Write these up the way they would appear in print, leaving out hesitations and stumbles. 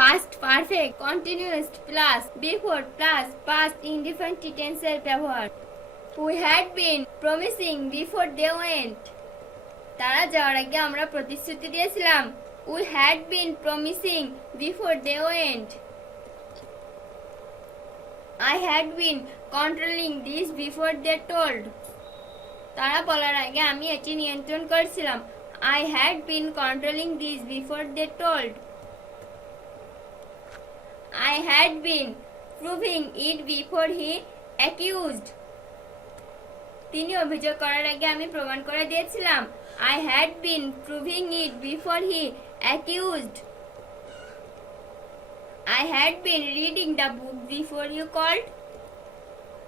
past perfect continuous plus before plus past indefinite tense এর ব্যবহার। We had been promising before they went. তারা যাওয়ার আগে আমরা প্রতিশ্রুতি দিয়েছিলাম। We had been promising before they went. I had been controlling this before they told. তারা বলার আগে আমি এটি নিয়ন্ত্রণ করেছিলাম। I had been controlling this before they told. I had been proving it before he accused. তিনি অভিযোগ করার আগে আমি প্রমাণ করে দিয়েছিলাম। I had been proving it before he accused. I had been reading the book before you called.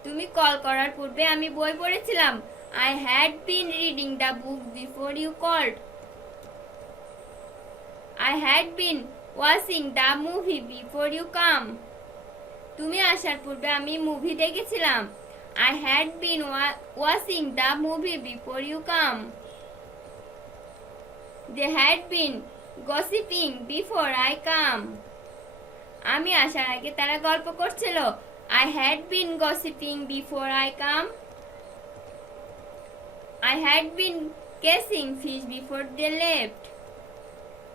তুমি call করার পূর্বে আমি বই পড়েছিলাম। I had been reading the book before you called. I had been watching the movie before you come. তুমি আসার পূর্বে আমি মুভি দেখেছিলাম। I had been watching the movie before you come. They had been gossiping before I come. আমি আসার আগে তারা গল্প করছিল। I had been gossiping before I come. I had been catching fish before they left.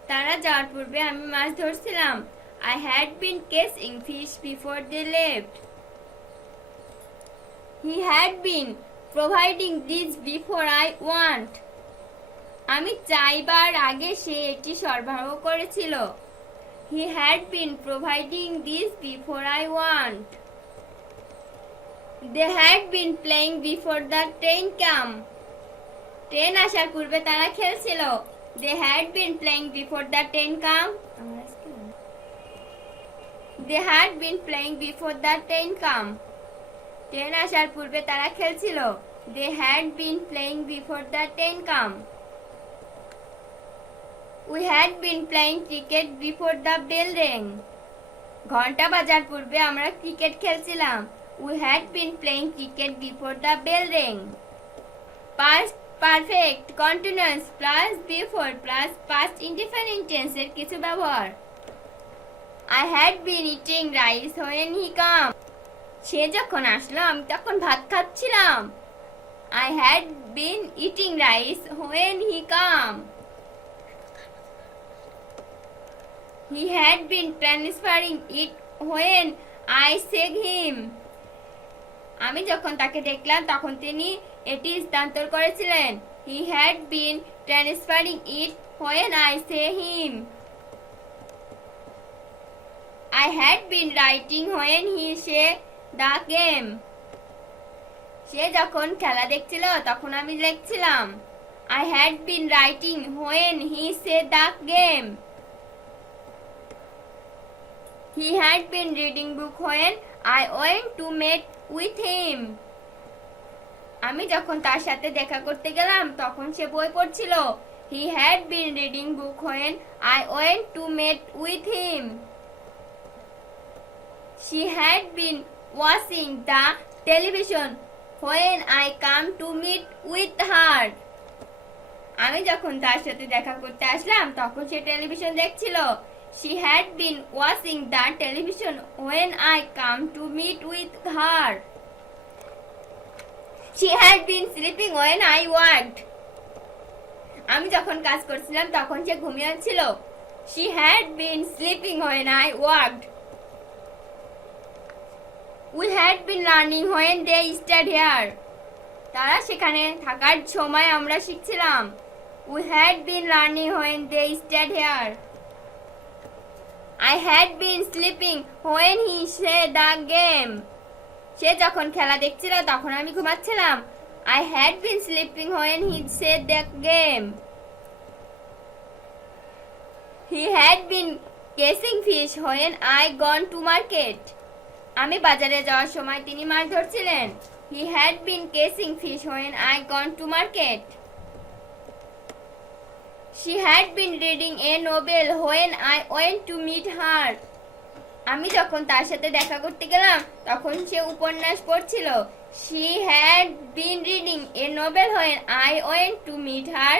তারা যাওয়ার পূর্বে আমি মাছ ধরছিলাম। I had been catching fish before they left. He had been providing this before I want. আমি চাইবার আগে সে এটি সরবরাহ করেছিল। He had been providing this before I want. They had been playing before the train came. Train আসার পূর্বে তারা খেলছিল। They had been playing before the train came. They had been playing before the train came. Train আসার পূর্বে তারা খেলছিল। They had been playing before the train came. We had been playing cricket before the bell rang. ঘন্টা বাজার পূর্বে আমরা cricket খেলছিলাম। We had been playing cricket before the bell rang. Past perfect continuous plus before plus past indefinite tense এর কিছু ব্যবহার। I had been eating rice when he came. সে যখন আসলো আমি তখন ভাত খাচ্ছিলাম। I had been eating rice when he came. He had been transferring it when I saw him. আমি যখন তাকে দেখলাম তখন তিনি এটি স্থানান্তর করেছিলেন। He had been transferring it when I saw him. I had been writing when he saw the game. সে যখন খেলা দেখছিল তখন আমি লিখছিলাম। I had been writing when he saw the game. He had been reading book when I went to meet with him. আমি যখন তার সাথে দেখা করতে গেলাম তখন সে বই পড়ছিল। He had been reading book when I went to meet with him. She had been watching the television when I come to meet with her. আমি যখন তার সাথে দেখা করতে আসলাম তখন সে টেলিভিশন দেখছিল। She had been watching the television when I come to meet with her. She had been sleeping when I worked. আমি যখন কাজ করছিলাম তখন সে ঘুমিয়ে ছিল। She had been sleeping when I worked. We had been learning when they stayed here. তারা সেখানে থাকার সময় আমরা শিখছিলাম। We had been learning when they stayed here. I had been sleeping when he said the game. সে যখন খেলা দেখছিল তখন আমি ঘুমাচ্ছিলাম। I had been sleeping when he said the game. He had been catching fish when I gone to market. আমি বাজারে যাওয়ার সময় তিনি মাছ ধরছিলেন। He had been catching fish when I gone to market. She had been reading a novel when I went to meet her. আমি যখন তার সাথে দেখা করতে গেলাম তখন সে উপন্যাস পড়ছিল। She had been reading a novel when I went to meet her.